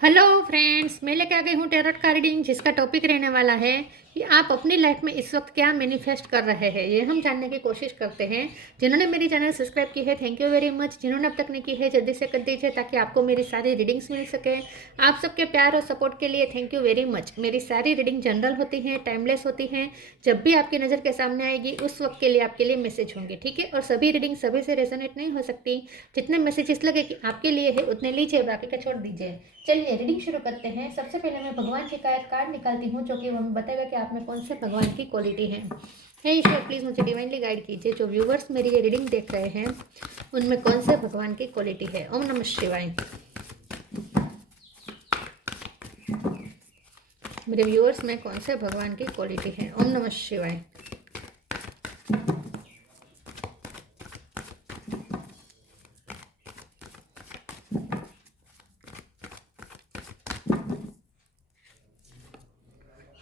Hello friends, मैं लेके आ गई हूँ टेरोट का रीडिंग, जिसका टॉपिक रहने वाला है कि आप अपनी लाइफ में इस वक्त क्या मैनिफेस्ट कर रहे हैं। ये हम जानने की कोशिश करते हैं। जिन्होंने मेरी चैनल सब्सक्राइब की है, थैंक यू वेरी मच। जिन्होंने अब तक नहीं की है, जल्दी से कर दीजिए ताकि आपको मेरी सारी रीडिंग्स मिल सके। आप सबके प्यार और सपोर्ट के लिए थैंक यू वेरी मच। मेरी सारी रीडिंग जनरल होती हैं, टाइमलेस होती हैं। जब भी आपकी नज़र के सामने आएगी उस वक्त के लिए आपके लिए मैसेज होंगे, ठीक है। और सभी रीडिंग सभी से रेजोनेट नहीं हो सकती। जितने मैसेजेस लगे कि आपके लिए है उतने लीजिए, बाकी का छोड़ दीजिए। चलिए रीडिंग शुरू करते हैं। सबसे पहले मैं भगवान जी का एक कार्ड निकालती हूँ, जो कि वो हमें बताएगा कि आप में कौन से भगवान की क्वालिटी है। हे ईश्वर, प्लीज़ मुझे डिवाइनली गाइड कीजिए। जो व्यूवर्स मेरी ये रीडिंग देख रहे हैं उनमें कौन से भगवान की क्वालिटी है। ओम नमः शिवाय। मेरे व्यूवर्स में कौन से भगवान की क्वालिटी है। ओम नमः शिवाय।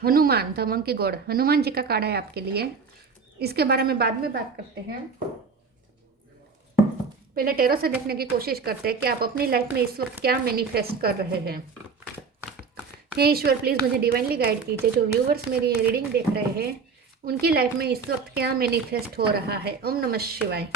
Hanuman, the monkey god, Hanuman ji का कार्ड है आपके लिए। इसके बारे में बाद में बात करते हैं। पहले टेरो से देखने की कोशिश करते हैं कि आप अपनी लाइफ में इस वक्त क्या मैनिफेस्ट कर रहे हैं। हे ईश्वर, प्लीज़ मुझे डिवाइनली गाइड कीजिए। जो व्यूवर्स मेरी ये रीडिंग देख रहे हैं उनकी लाइफ में इस वक्त क्या मैनिफेस्ट हो रहा है। ओम नमः शिवाय।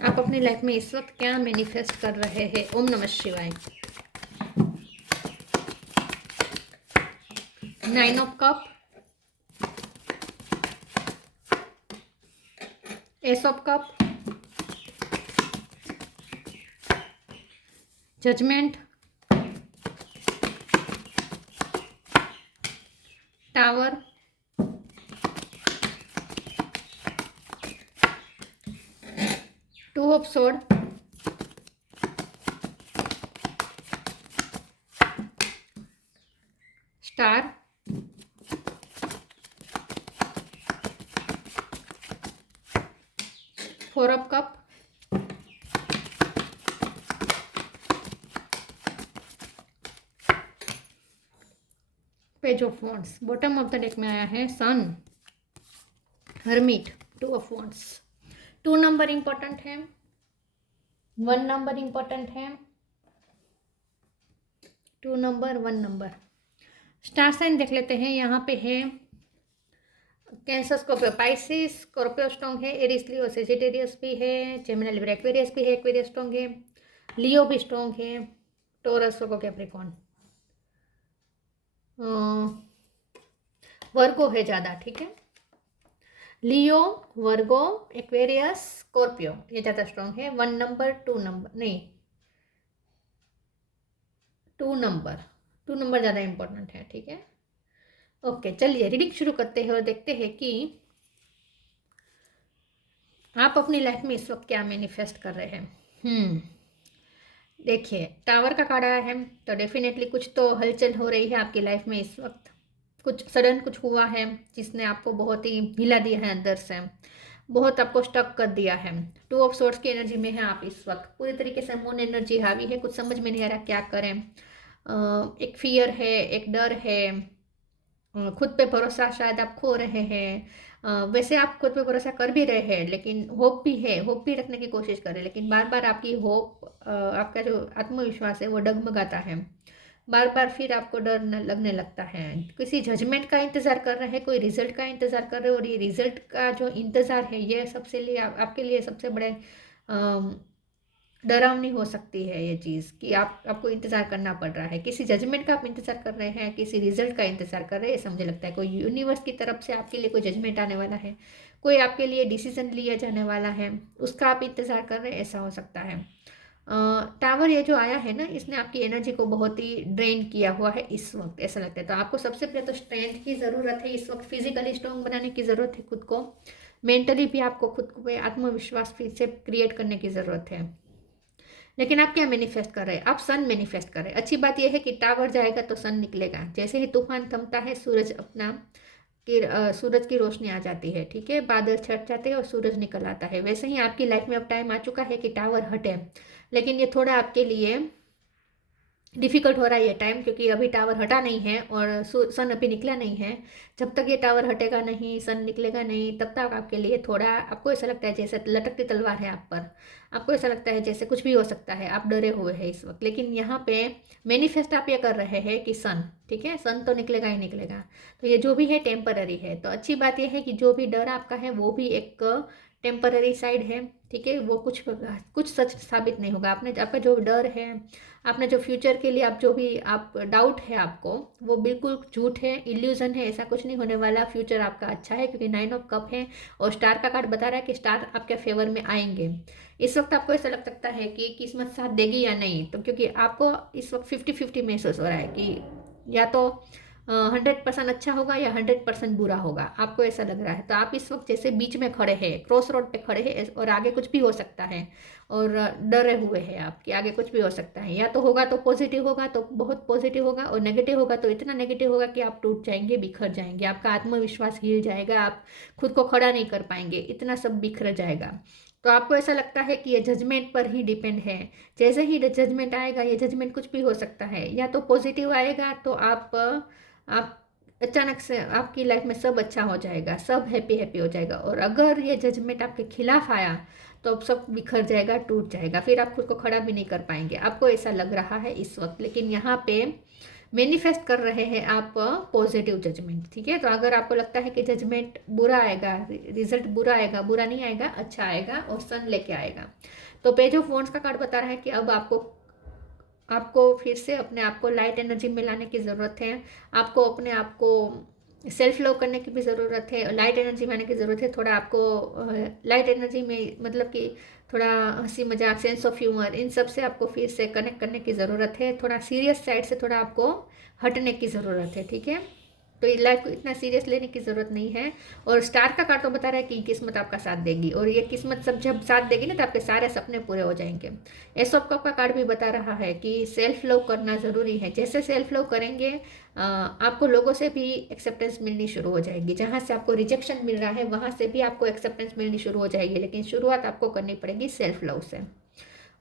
आप अपनी लाइफ में इस वक्त क्या मैनिफेस्ट कर रहे हैं। ओम नमः शिवाय। 9 of cup, ace of cup, judgement, tower, 2 of sword, star, 4 of cup, page of wands. Bottom of the deck में आया है sun, hermit, 2 of wands. 2 number important है, 1 नंबर इंपॉर्टेंट है। 2 नंबर, 1 नंबर। स्टार साइन देख लेते हैं। यहाँ पे है cancer, Scorpio, Pisces, Scorpio strong है। एरिस, लियो, सेजिटेरियस भी है। जेमिनी, लिब्रा, एक्वेरियस भी है। एक्वेरियस स्ट्रॉन्ग है। लियो भी स्ट्रॉन्ग है। टोरस, वर्गो, कैप्रिकॉर्न, वर्गो है ज़्यादा, ठीक है। लियो, वर्गो, एक्वेरियस, स्कॉर्पियो ये ज़्यादा स्ट्रॉन्ग है। 1 नंबर, 2 नंबर नहीं, 2 नंबर, 2 नंबर ज़्यादा इंपॉर्टेंट है, ठीक है। ओके, चलिए रीडिंग शुरू करते हैं और देखते हैं कि आप अपनी लाइफ में इस वक्त क्या मैनिफेस्ट कर रहे हैं। देखिए, टावर का कार्ड आया है तो डेफिनेटली कुछ तो हलचल हो रही है आपकी लाइफ में इस वक्त। कुछ सडन कुछ हुआ है जिसने आपको बहुत ही हिला दिया है अंदर से, बहुत आपको स्टक कर दिया है। 2 ऑफ सोर्ड्स की एनर्जी में है आप इस वक्त। पूरी तरीके से मून एनर्जी हावी है। कुछ समझ में नहीं आ रहा क्या करें। एक फियर है, एक डर है, खुद पे भरोसा शायद आप खो रहे हैं। वैसे आप खुद पे भरोसा कर भी रहे हैं, लेकिन होप भी है, होप भी रखने की कोशिश कर रहे हैं, लेकिन बार बार आपकी होप, आपका जो आत्मविश्वास है वो डगमगाता है। बार बार फिर आपको डर लगने लगता है। किसी जजमेंट का इंतज़ार कर रहे हैं, कोई रिजल्ट का इंतज़ार कर रहे हो, और ये रिजल्ट का जो इंतज़ार है ये सबसे लिए आपके लिए सबसे बड़े डरावनी हो सकती है ये चीज़ कि आपको इंतज़ार करना पड़ रहा है। किसी जजमेंट का आप इंतज़ार कर रहे हैं, किसी रिजल्ट का इंतज़ार कर रहे हैं। समझे लगता है कोई यूनिवर्स की तरफ से आपके लिए कोई जजमेंट आने वाला है, कोई आपके लिए डिसीजन लिया जाने वाला है, उसका आप इंतज़ार कर रहे हैं, ऐसा हो सकता है। टावर ये जो आया है ना, इसने आपकी एनर्जी को बहुत ही ड्रेन किया हुआ है इस वक्त, ऐसा लगता है। तो आपको सबसे पहले तो स्ट्रेंथ की ज़रूरत है इस वक्त। फिजिकली स्ट्रॉन्ग बनाने की ज़रूरत है खुद को। मेंटली भी आपको खुद को आत्मविश्वास फिर से क्रिएट करने की ज़रूरत है। लेकिन आप क्या मैनिफेस्ट कर रहे हैं? आप सन मैनिफेस्ट कर रहे हैं। अच्छी बात यह है कि टावर जाएगा तो सन निकलेगा। जैसे ही तूफान थमता है, सूरज अपना सूरज की रोशनी आ जाती है, ठीक है। बादल छट जाते हैं और सूरज निकल आता है। वैसे ही आपकी लाइफ में अब टाइम आ चुका है कि टावर हटे। लेकिन ये थोड़ा आपके लिए डिफ़िकल्ट हो रहा है ये टाइम, क्योंकि अभी टावर हटा नहीं है और सन अभी निकला नहीं है। जब तक ये टावर हटेगा नहीं, सन निकलेगा नहीं, तब तक आपके लिए थोड़ा, आपको ऐसा लगता है जैसे लटकती तलवार है आप पर। आपको ऐसा लगता है जैसे कुछ भी हो सकता है, आप डरे हुए हैं इस वक्त। लेकिन यहाँ पे मैनिफेस्ट आप ये कर रहे हैं कि सन, ठीक है, सन तो निकलेगा ही निकलेगा। तो ये जो भी है टेम्पररी है। तो अच्छी बात यह है कि जो भी डर आपका है वो भी एक टेम्पररी साइड है, ठीक है। वो कुछ सच साबित नहीं होगा। आपने, आपका जो डर है, आपने जो फ्यूचर के लिए आप जो भी आप डाउट है आपको, वो बिल्कुल झूठ है, इल्यूजन है। ऐसा कुछ नहीं होने वाला। फ्यूचर आपका अच्छा है, क्योंकि 9 ऑफ कप है और स्टार का कार्ड बता रहा है कि स्टार आपके फेवर में आएंगे। इस वक्त आपको ऐसा लग सकता है कि किस्मत साथ देगी या नहीं, तो क्योंकि आपको इस वक्त 50-50 महसूस हो रहा है कि या तो 100% अच्छा होगा या 100% बुरा होगा, आपको ऐसा लग रहा है। तो आप इस वक्त जैसे बीच में खड़े हैं, क्रॉस रोड पे खड़े हैं और आगे कुछ भी हो सकता है और डरे हुए हैं आप कि आगे कुछ भी हो सकता है। या तो होगा तो पॉजिटिव होगा, तो बहुत पॉजिटिव होगा, और नेगेटिव होगा तो इतना नेगेटिव होगा कि आप टूट जाएंगे, बिखर जाएंगे, आपका आत्मविश्वास हिल जाएगा, आप खुद को खड़ा नहीं कर पाएंगे, इतना सब बिखर जाएगा। तो आपको ऐसा लगता है कि ये जजमेंट पर ही डिपेंड है। जैसे ही जजमेंट आएगा, ये जजमेंट कुछ भी हो सकता है, या तो पॉजिटिव आएगा तो आप अचानक से आपकी लाइफ में सब अच्छा हो जाएगा, सब हैप्पी हैप्पी हो जाएगा। और अगर ये जजमेंट आपके खिलाफ आया तो अब सब बिखर जाएगा, टूट जाएगा, फिर आप खुद को खड़ा भी नहीं कर पाएंगे। आपको ऐसा लग रहा है इस वक्त। लेकिन यहाँ पे मैनिफेस्ट कर रहे हैं आप पॉजिटिव जजमेंट, ठीक है। तो अगर आपको लगता है कि जजमेंट बुरा आएगा, रिजल्ट बुरा आएगा, बुरा नहीं आएगा, अच्छा आएगा और सन लेके आएगा। तो पेज ऑफ वॉन्ड्स का कार्ड बता रहा है कि अब आपको फिर से अपने आप को लाइट एनर्जी में लाने की ज़रूरत है। आपको अपने आप को सेल्फ लव करने की भी ज़रूरत है, लाइट एनर्जी में आने की ज़रूरत है। थोड़ा आपको लाइट एनर्जी में मतलब कि थोड़ा हंसी मजाक, सेंस ऑफ ह्यूमर, इन सब से आपको फिर से कनेक्ट करने की ज़रूरत है। थोड़ा सीरियस साइड से थोड़ा आपको हटने की ज़रूरत है, ठीक है। तो ये लाइफ को इतना सीरियस लेने की ज़रूरत नहीं है। और स्टार का कार्ड तो बता रहा है कि किस्मत आपका साथ देगी, और ये किस्मत सब जब साथ देगी ना तो आपके सारे सपने पूरे हो जाएंगे। एस ऑफ कप का कार्ड भी बता रहा है कि सेल्फ लव करना ज़रूरी है। जैसे सेल्फ लव करेंगे आपको लोगों से भी एक्सेप्टेंस मिलनी शुरू हो जाएगी। जहाँ से आपको रिजेक्शन मिल रहा है वहाँ से भी आपको एक्सेप्टेंस मिलनी शुरू हो जाएगी, लेकिन शुरुआत आपको करनी पड़ेगी सेल्फ लव से।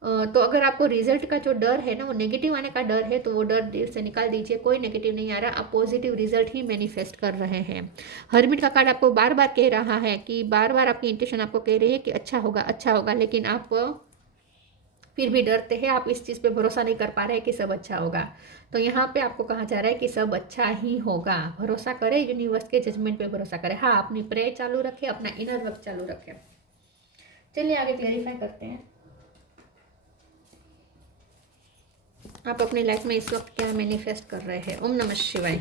तो अगर आपको रिजल्ट का जो डर है ना, वो नेगेटिव आने का डर है, तो वो डर दिल से निकाल दीजिए। कोई नेगेटिव नहीं आ रहा, आप पॉजिटिव रिजल्ट ही मैनिफेस्ट कर रहे हैं। हर्मिट का कार्ड आपको बार बार कह रहा है कि बार बार आपकी इंट्यूशन आपको कह रही है कि अच्छा होगा, अच्छा होगा, लेकिन आप फिर भी डरते हैं। आप इस चीज़ पे भरोसा नहीं कर पा रहे कि सब अच्छा होगा। तो यहाँ पे आपको कहा जा रहा है कि सब अच्छा ही होगा। भरोसा करें, यूनिवर्स के जजमेंट पे भरोसा करें। हाँ, अपनी प्रे चालू रखें, अपना इनर वर्क चालू रखें। चलिए आगे क्लेरिफाई करते हैं। आप अपनी लाइफ में इस वक्त क्या मैनिफेस्ट कर रहे हैं। ओम नमः शिवाय।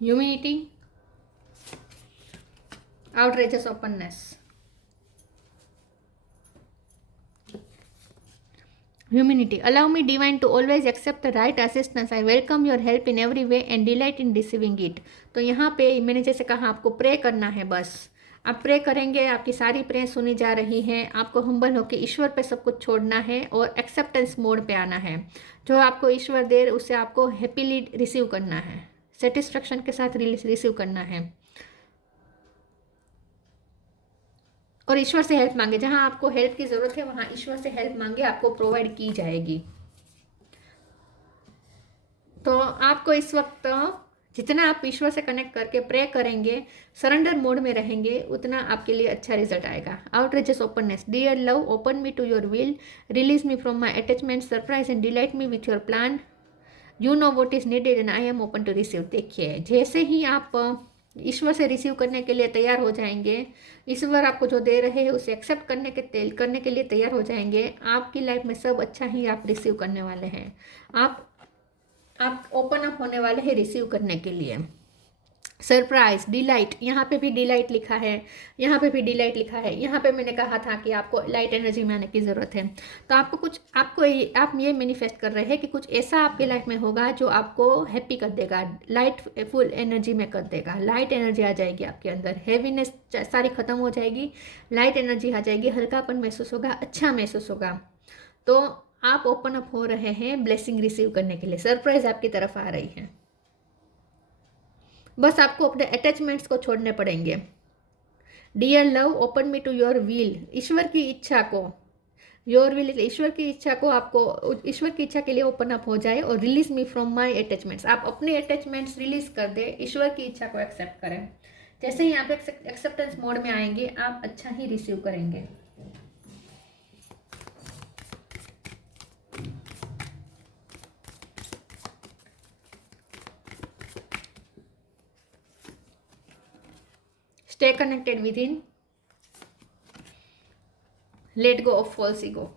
Humanity, outrageous openness, humility. Allow me divine to always accept the right assistance. I welcome your help in every way and delight in receiving it. तो यहाँ पे मैंने जैसे कहा आपको प्रे करना है। बस आप प्रे करेंगे, आपकी सारी प्रे सुनी जा रही हैं। आपको हम्बल होकर ईश्वर पे सब कुछ छोड़ना है और एक्सेप्टेंस मोड पे आना है। जो आपको ईश्वर दे उसे आपको हैप्पीली रिसीव करना है, सेटिस्फेक्शन के साथ रिसीव करना है। और ईश्वर से हेल्प मांगे। जहां आपको हेल्प की ज़रूरत है वहां ईश्वर से हेल्प मांगे, आपको प्रोवाइड की जाएगी। तो आपको इस वक्त जितना आप ईश्वर से कनेक्ट करके प्रे करेंगे, सरेंडर मोड में रहेंगे, उतना आपके लिए अच्छा रिजल्ट आएगा। Outreaches openness, dear love, open me to your will, release me from my attachment, surprise and delight me with your plan, you know what is needed and I am open to receive. देखिए, जैसे ही आप ईश्वर से receive करने के लिए तैयार हो जाएंगे, ईश्वर आपको जो दे रहे हैं उसे एक्सेप्ट करने के लिए तैयार हो जाएंगे, आपकी लाइफ में सब अच्छा ही आप रिसीव करने वाले हैं। आप ओपन अप होने वाले हैं रिसीव करने के लिए। सरप्राइज, डिलाइट, यहाँ पे भी डिलाइट लिखा है, यहाँ पे भी डिलाइट लिखा है। यहाँ पे मैंने कहा था कि आपको लाइट एनर्जी में आने की ज़रूरत है। तो आप ये मैनिफेस्ट कर रहे हैं कि कुछ ऐसा आपके लाइफ में होगा जो आपको हैप्पी कर देगा, लाइट फुल एनर्जी में कर देगा। लाइट एनर्जी आ जाएगी आपके अंदर, हैवीनेस सारी खत्म हो जाएगी, लाइट एनर्जी आ जाएगी, हल्कापन महसूस होगा, अच्छा महसूस होगा। तो आप ओपन अप हो रहे हैं ब्लेसिंग रिसीव करने के लिए। सरप्राइज आपकी तरफ आ रही है। बस आपको अपने अटैचमेंट्स को छोड़ने पड़ेंगे। Dear love, open me to your will, ईश्वर की इच्छा को, योर विल ईश्वर की इच्छा को, आपको ईश्वर की इच्छा के लिए ओपन अप हो जाए। और release me from my attachments, आप अपने अटैचमेंट्स रिलीज कर दे, ईश्वर की इच्छा को एक्सेप्ट करें। जैसे ही आप एक्सेप्टेंस मोड में आएंगे, आप अच्छा ही रिसीव करेंगे। Stay connected with in, let go of false ego.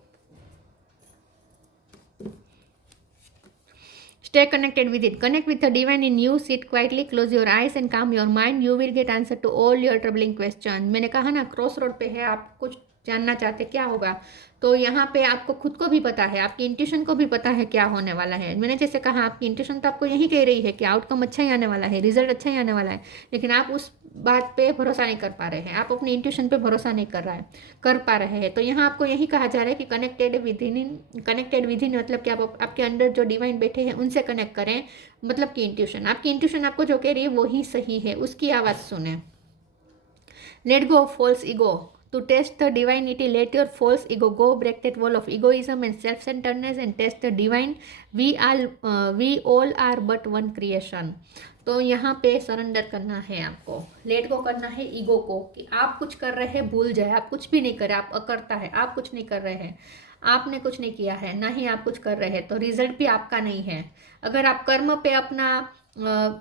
Stay connected with it. Connect with the divine in you. Sit quietly, close your eyes and calm your mind. You will get answer to all your troubling questions. मैंने कहा ना, cross road पे है, आप कुछ जानना चाहते क्या होगा, तो यहाँ पे आपको खुद को भी पता है, आपकी इंट्यूशन को भी पता है क्या होने वाला है। मैंने जैसे कहा, आपकी इंट्यूशन तो आपको यही कह रही है कि आउटकम अच्छा ही आने वाला है, रिजल्ट अच्छा ही आने वाला है, लेकिन आप उस बात पे भरोसा नहीं कर पा रहे हैं, आप अपनी इंट्यूशन पे भरोसा नहीं कर पा रहे हैं। तो यहाँ आपको यही कहा जा रहा है कि कनेक्टेड विद इन मतलब कि आप आपके अंदर जो डिवाइन बैठे हैं उनसे कनेक्ट करें। मतलब कि इंट्यूशन, आपकी इंट्यूशन आपको जो कह रही है वो ही सही है, उसकी आवाज़ सुने। Let go of false ego, to test the divinity, let your false ego go, break that wall of egoism and self-centeredness and test the divine. We all are but one creation. तो यहाँ पे surrender करना है आपको, let go करना है ego को, कि आप कुछ कर रहे हैं भूल जाए, आप कुछ भी नहीं कर रहे, आप अकर्ता है, आप कुछ नहीं कर रहे हैं, आपने कुछ नहीं किया है, ना ही आप कुछ कर रहे हैं, तो रिजल्ट भी आपका नहीं है। अगर आप कर्म पे अपना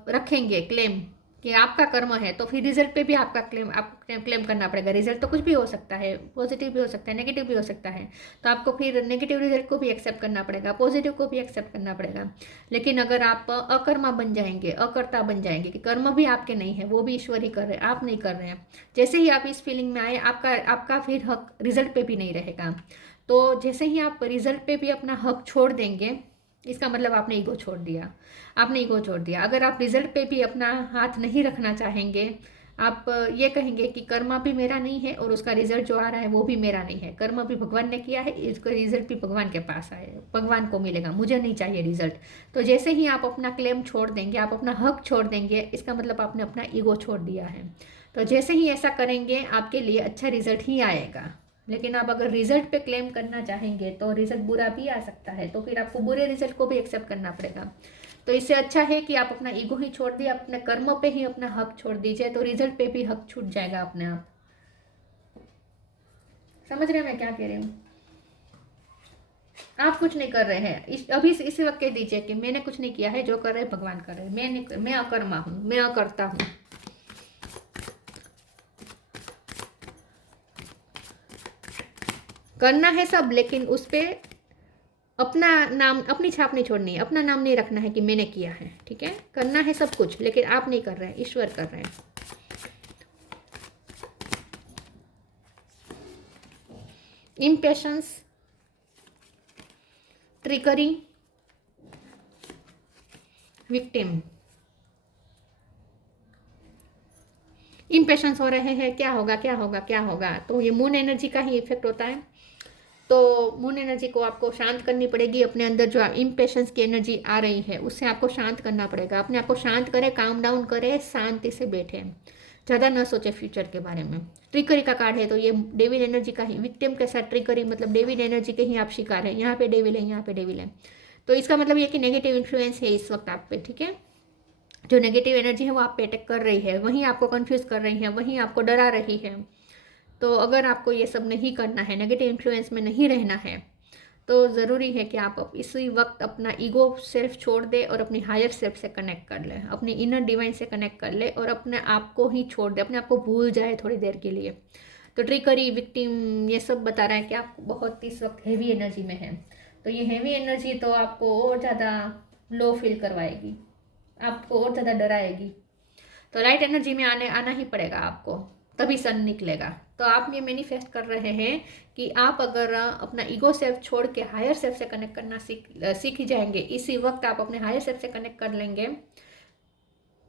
रखेंगे क्लेम कि आपका कर्म है, तो फिर रिजल्ट पे भी आपका क्लेम करना पड़ेगा। रिजल्ट तो कुछ भी हो सकता है, पॉजिटिव भी हो सकता है, नेगेटिव भी हो सकता है, तो आपको फिर नेगेटिव रिजल्ट को भी एक्सेप्ट करना पड़ेगा, पॉजिटिव को भी एक्सेप्ट करना पड़ेगा। लेकिन अगर आप अकर्मा बन जाएंगे, अकर्ता बन जाएंगे कि कर्म भी आपके नहीं है, वो भी ईश्वर ही कर रहे हैं, आप नहीं कर रहे हैं, जैसे ही आप इस फीलिंग में आए, आपका फिर हक रिजल्ट पे भी नहीं रहेगा। तो जैसे ही आप रिजल्ट पे भी अपना हक छोड़ देंगे, इसका मतलब आपने ईगो छोड़ दिया, आपने ईगो छोड़ दिया। अगर आप रिजल्ट पे भी अपना हाथ नहीं रखना चाहेंगे, आप ये कहेंगे कि कर्म भी मेरा नहीं है और उसका रिजल्ट जो आ रहा है वो भी मेरा नहीं है, कर्म भी भगवान ने किया है, इसका रिजल्ट भी भगवान के पास आए, भगवान को मिलेगा, मुझे नहीं चाहिए रिजल्ट। तो जैसे ही आप अपना क्लेम छोड़ देंगे, आप अपना हक छोड़ देंगे, इसका मतलब आपने अपना ईगो छोड़ दिया है। तो जैसे ही ऐसा करेंगे, आपके लिए अच्छा रिजल्ट ही आएगा। लेकिन आप अगर रिजल्ट पे क्लेम करना चाहेंगे तो रिजल्ट बुरा भी आ सकता है, तो फिर आपको बुरे रिजल्ट को भी एक्सेप्ट करना पड़ेगा। तो इससे अच्छा है कि आप अपना ईगो ही छोड़ दिए, अपने कर्म पे ही अपना हक छोड़ दीजिए, तो रिजल्ट पे भी हक छूट जाएगा अपने आप। समझ रहे हैं मैं क्या कह रही हूँ? आप कुछ नहीं कर रहे हैं, अभी इसी वक्त कह दीजिए कि मैंने कुछ नहीं किया है, जो कर रहे हैं भगवान कर रहे हैं, मैं अकर्मा हूँ, मैं अकर्ता हूँ। करना है सब, लेकिन उस पर अपना नाम, अपनी छाप नहीं छोड़नी है, अपना नाम नहीं रखना है कि मैंने किया है। ठीक है, करना है सब कुछ, लेकिन आप नहीं कर रहे हैं, ईश्वर कर रहे हैं। Impatience, trickery, victim. इम्पेशंस हो रहे हैं, क्या होगा क्या होगा क्या होगा, तो ये मून एनर्जी का ही इफेक्ट होता है। तो मून एनर्जी को आपको शांत करनी पड़ेगी, अपने अंदर जो इम्पेशंस की एनर्जी आ रही है उससे आपको शांत करना पड़ेगा। अपने आप को शांत करें, काम डाउन करें, शांति से बैठे, ज़्यादा न सोचे फ्यूचर के बारे में। ट्रिकरी का कार्ड है, तो ये डेविल एनर्जी का ही, विक्टिम के साथ ट्रिकरी मतलब डेविल एनर्जी के ही आप शिकार हैं। यहाँ पे डेविल है, यहाँ पे डेविल है, तो इसका मतलब ये कि नेगेटिव इन्फ्लुएंस है इस वक्त आप पे। ठीक है, जो नेगेटिव एनर्जी है वो आप पे अटैक कर रही है, वहीं आपको कंफ्यूज कर रही है, वहीं आपको डरा रही है। तो अगर आपको ये सब नहीं करना है, नेगेटिव इन्फ्लुएंस में नहीं रहना है, तो ज़रूरी है कि आप इसी वक्त अपना ईगो सेल्फ छोड़ दे और अपनी हायर सेल्फ से कनेक्ट कर ले, अपनी इनर डिवाइन से कनेक्ट कर ले और अपने आप को ही छोड़ दे, अपने आप को भूल जाए थोड़ी देर के लिए। तो ट्रिकरी, विक्टिम, ये सब बता रहा है कि आप बहुत इस वक्त हैवी एनर्जी में है। तो ये हैवी एनर्जी तो आपको और ज़्यादा लो फील करवाएगी, आपको और ज़्यादा डराएगी। तो लाइट एनर्जी में आना ही पड़ेगा आपको, तभी सन निकलेगा। तो आप ये मैनिफेस्ट कर रहे हैं कि आप अगर अपना ईगो सेल्फ छोड़ के हायर सेल्फ से कनेक्ट करना सीख ही जाएंगे, इसी वक्त आप अपने हायर सेल्फ से कनेक्ट कर लेंगे,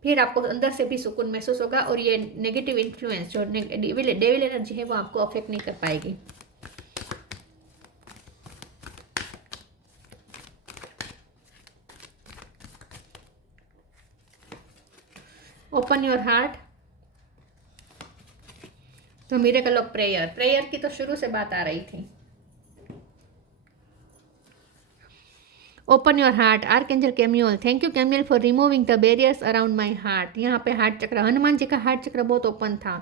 फिर आपको अंदर से भी सुकून महसूस होगा और ये नेगेटिव इन्फ्लुएंस जो डेविल एनर्जी है वो आपको अफेक्ट नहीं कर पाएगी। Open your heart. तो मिरेकल ऑफ प्रेयर, प्रेयर की तो शुरू से बात आ रही थी। Open your heart, archangel Chamuel, thank you Chamuel for removing the barriers around my heart. यहाँ पे हार्ट चक्र, हनुमान जी का हार्ट चक्र बहुत ओपन था,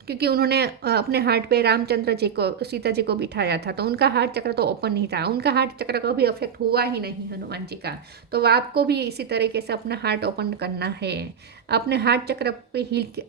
क्योंकि उन्होंने अपने हार्ट पे रामचंद्र जी को, सीता जी को बिठाया था, तो उनका हार्ट चक्र तो ओपन नहीं था, उनका हार्ट चक्र को भी अफेक्ट हुआ ही नहीं हनुमान जी का। तो आपको भी इसी तरीके से अपना हार्ट ओपन करना है, अपने हार्ट चक्र पे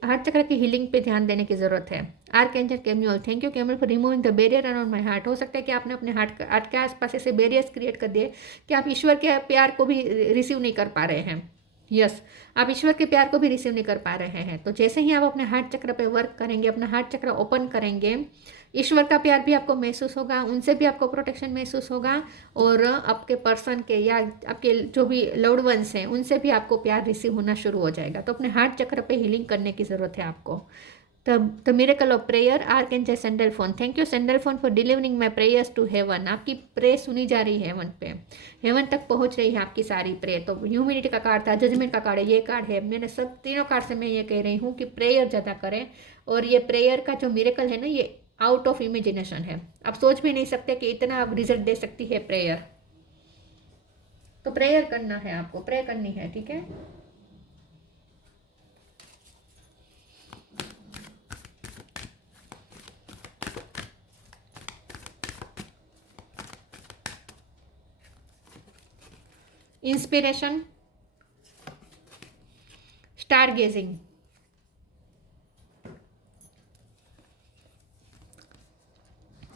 हार्ट चक्र की हीलिंग पे ध्यान देने की ज़रूरत है। Archangel Chamuel, thank you Chamuel for removing the barrier around my heart. हो सकता है कि आपने अपने हार्ट के आसपास ऐसे बैरियर्स क्रिएट कर दिए कि आप ईश्वर के प्यार को भी रिसीव नहीं कर पा रहे हैं। यस, आप ईश्वर के प्यार को भी रिसीव नहीं कर पा रहे हैं। तो जैसे ही आप अपने हार्ट चक्र पे वर्क करेंगे, अपना हार्ट चक्र ओपन करेंगे, ईश्वर का प्यार भी आपको महसूस होगा, उनसे भी आपको प्रोटेक्शन महसूस होगा, और आपके पर्सन के या आपके जो भी लव्ड वंस हैं उनसे भी आपको प्यार रिसीव होना शुरू हो जाएगा। तो अपने हार्ट चक्र पे हीलिंग करने की ज़रूरत है आपको। The miracle of prayer, archangel Sandalphon, thank you Sandalphon for delivering my prayers to heaven. आपकी प्रे सुनी जा रही है हेवन पे, हेवन तक पहुंच रही है आपकी सारी प्रे। तो ह्यूमिनिटी का कार्ड था, जजमेंट का कार्ड है, ये कार्ड है। मैंने सब तीनों कार्ड से मैं ये कह रही हूँ कि प्रेयर ज़्यादा करें, और ये प्रेयर का जो मिरेकल है ना, ये आउट ऑफ इमेजिनेशन है। आप सोच भी नहीं सकते कि इतना आप रिजल्ट दे सकती है प्रेयर। तो प्रेयर करना है आपको, प्रे करनी है, ठीक है। Inspiration, stargazing,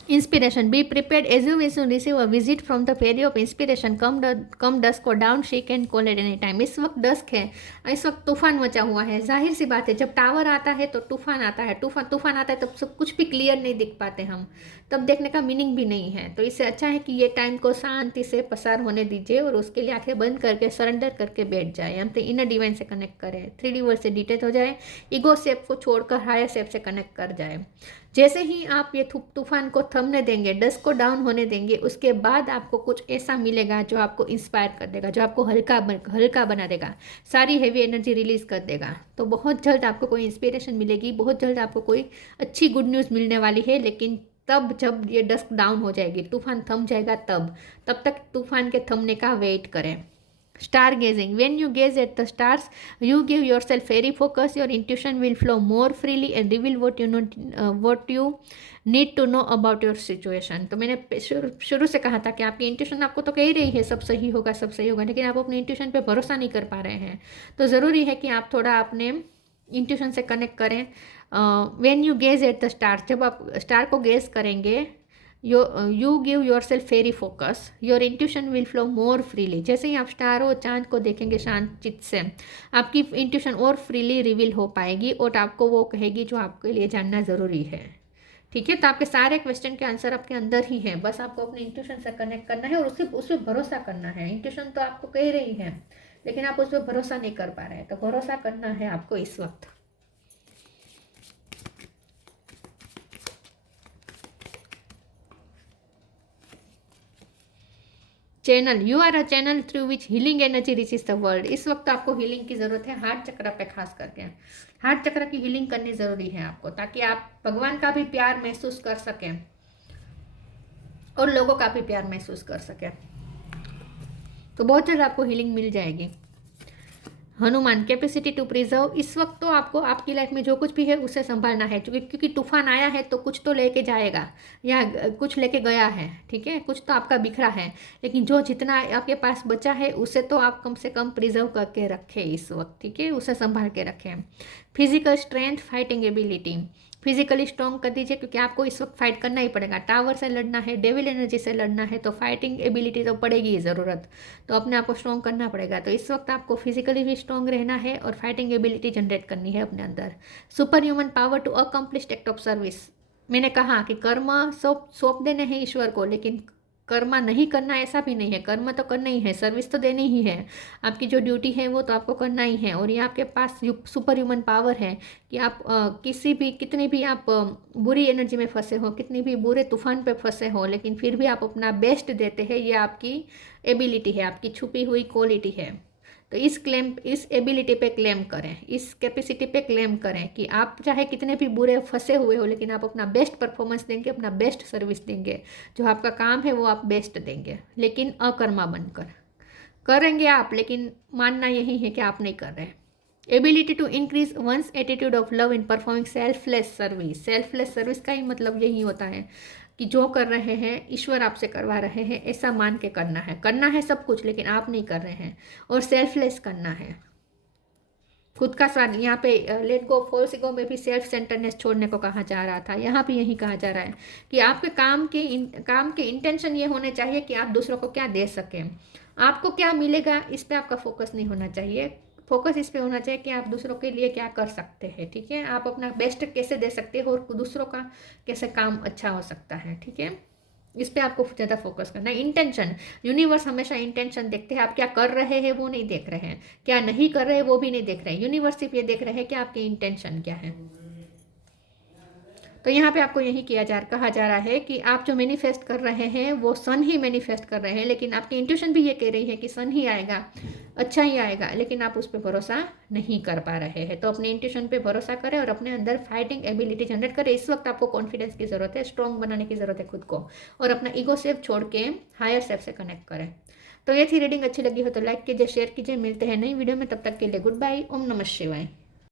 inspiration, be prepared as you will receive a visit from the fairy of inspiration, come dusk और dawn she can call at any time. इस वक्त डस्क है, इस वक्त तूफान मचा हुआ है। जाहिर सी बात है, जब टावर आता है तो तूफान आता है, तूफान आता है तब सब कुछ भी क्लियर नहीं दिख पाते हम, तब देखने का मीनिंग भी नहीं है। तो इससे अच्छा है कि ये टाइम को शांति से पसार होने दीजिए, और उसके लिए आंखें बंद करके सरेंडर करके बैठ जाए। हम तो इनर डिवाइन से कनेक्ट करें, 3D वर्ल्ड से डिटेच हो जाए, ईगो शेप को छोड़कर हायर शेप से कनेक्ट कर जाए। जैसे ही आप ये तूफान को थमने देंगे, डस्ट को डाउन होने देंगे, उसके बाद आपको कुछ ऐसा मिलेगा जो आपको इंस्पायर कर देगा, जो आपको हल्का बना देगा, सारी हेवी एनर्जी रिलीज कर देगा। तो बहुत जल्द आपको कोई इंस्पिरेशन मिलेगी, बहुत जल्द आपको कोई अच्छी गुड न्यूज़ मिलने वाली है। लेकिन तब जब ये डस्ट डाउन हो जाएगी, तूफान थम जाएगा, तब तक तूफान के थमने का वेट करें। Star gazing, when you gaze at the stars, you give yourself very focus, your intuition will flow more freely and reveal what you need to know about your situation। तो मैंने शुरू से कहा था कि आपकी इंट्यूशन आपको तो कह ही रही है सब सही होगा, सब सही होगा, लेकिन आप अपने इंट्यूशन पे भरोसा नहीं कर पा रहे हैं। तो ज़रूरी है कि आप थोड़ा अपने इंट्यूशन से कनेक्ट करें। when you gaze at the stars, जब आप स्टार को गेज करेंगे, you give yourself very focus, your intuition will flow more freely। जैसे ही आप स्टार और चांद को देखेंगे शांत चित्त से, आपकी इंट्यूशन और फ्रीली रिवील हो पाएगी, और आपको वो कहेगी जो आपके लिए जानना ज़रूरी है, ठीक है। तो आपके सारे क्वेश्चन के आंसर आपके अंदर ही है, बस आपको अपने इंट्यूशन से कनेक्ट करना है, और उस पर भरोसा करना है। इंट्यूशन तो आपको कह रही है, लेकिन आप उस पर भरोसा नहीं कर पा रहे हैं, तो भरोसा करना है आपको इस वक्त। Channel, you are a channel through which healing energy reaches the world. इस वक्त आपको हीलिंग की ज़रूरत है, हार्ट चक्र पे खास करके हार्ट चक्र की हीलिंग करनी ज़रूरी है आपको, ताकि आप भगवान का भी प्यार महसूस कर सकें और लोगों का भी प्यार महसूस कर सकें। तो बहुत जल्द आपको हीलिंग मिल जाएगी। हनुमान, कैपेसिटी टू प्रिजर्व, इस वक्त तो आपको आपकी लाइफ में जो कुछ भी है उसे संभालना है, क्योंकि तूफान आया है तो कुछ तो लेके जाएगा, या कुछ लेके गया है, ठीक है। कुछ तो आपका बिखरा है, लेकिन जो जितना आपके पास बचा है उसे तो आप कम से कम प्रिजर्व करके रखें इस वक्त, ठीक है, उसे संभाल के रखें। Physical strength, fighting ability, physically strong कर दीजिए, क्योंकि आपको इस वक्त फाइट करना ही पड़ेगा। टावर से लड़ना है, डेविल एनर्जी से लड़ना है, तो फाइटिंग एबिलिटी तो पड़ेगी ज़रूरत, तो अपने आप को स्ट्रॉन्ग करना पड़ेगा। तो इस वक्त आपको फिजिकली भी स्ट्रॉन्ग रहना है और फाइटिंग एबिलिटी जनरेट करनी है अपने अंदर। Super human power to accomplish act of service, मैंने कहा कि कर्म सौंप देने हैं ईश्वर को, लेकिन कर्म नहीं करना ऐसा भी नहीं है, कर्म तो करना ही है, सर्विस तो देनी ही है, आपकी जो ड्यूटी है वो तो आपको करना ही है। और ये आपके पास सुपर ह्यूमन पावर है कि आप कितनी भी आप बुरी एनर्जी में फंसे हो, कितनी भी बुरे तूफान पे फंसे हो, लेकिन फिर भी आप अपना बेस्ट देते हैं, ये आपकी एबिलिटी है, आपकी छुपी हुई क्वालिटी है। तो इस एबिलिटी पे क्लेम करें, इस कैपेसिटी पे क्लेम करें कि आप चाहे कितने भी बुरे फंसे हुए हो, लेकिन आप अपना बेस्ट परफॉर्मेंस देंगे, अपना बेस्ट सर्विस देंगे, जो आपका काम है वो आप बेस्ट देंगे, लेकिन अकर्मा बनकर करेंगे आप, लेकिन मानना यही है कि आप नहीं कर रहे हैं। Ability to increase one's attitude of love in performing selfless service. Selfless service का ही मतलब यही होता है कि जो कर रहे हैं ईश्वर आपसे करवा रहे हैं ऐसा मान के करना है सब कुछ, लेकिन आप नहीं कर रहे हैं, और सेल्फलेस करना है, खुद का स्वार्थ। यहाँ पे लेट गो फॉल्स ईगो में भी सेल्फ सेंटरनेस छोड़ने को कहा जा रहा था, यहाँ भी यही कहा जा रहा है कि आपके काम के इंटेंशन ये होने चाहिए कि आप दूसरों को क्या दे सकें, आपको क्या मिलेगा इस पे आपका फोकस नहीं होना चाहिए। फोकस इस पे होना चाहिए कि आप दूसरों के लिए क्या कर सकते हैं, ठीक है, आप अपना बेस्ट कैसे दे सकते हो और दूसरों का कैसे काम अच्छा हो सकता है, ठीक है, इस पे आपको ज़्यादा फोकस करना है। इंटेंशन, यूनिवर्स हमेशा इंटेंशन देखते हैं, आप क्या कर रहे हैं वो नहीं देख रहे हैं, क्या नहीं कर रहे हैं वो भी नहीं देख रहे हैं, यूनिवर्स सिर्फ ये देख रहे हैं कि आपकी इंटेंशन क्या है। तो यहाँ पे आपको यही कहा जा रहा है कि आप जो मैनिफेस्ट कर रहे हैं वो सन ही मैनिफेस्ट कर रहे हैं, लेकिन आपकी इंट्यूशन भी ये कह रही है कि सन ही आएगा, अच्छा ही आएगा, लेकिन आप उस पर भरोसा नहीं कर पा रहे हैं। तो अपने इंट्यूशन पे भरोसा करें और अपने अंदर फाइटिंग एबिलिटी जनरेट करें। इस वक्त आपको कॉन्फिडेंस की ज़रूरत है, स्ट्रॉन्ग बनाने की ज़रूरत है खुद को, और अपना ईगो सेल्फ छोड़ के हायर सेल्फ से कनेक्ट करें। तो ये थी रीडिंग, अच्छी लगी हो तो लाइक कीजिए, शेयर कीजिए, मिलते हैं नई वीडियो में, तब तक के लिए गुड बाय, ओम नमः शिवाय।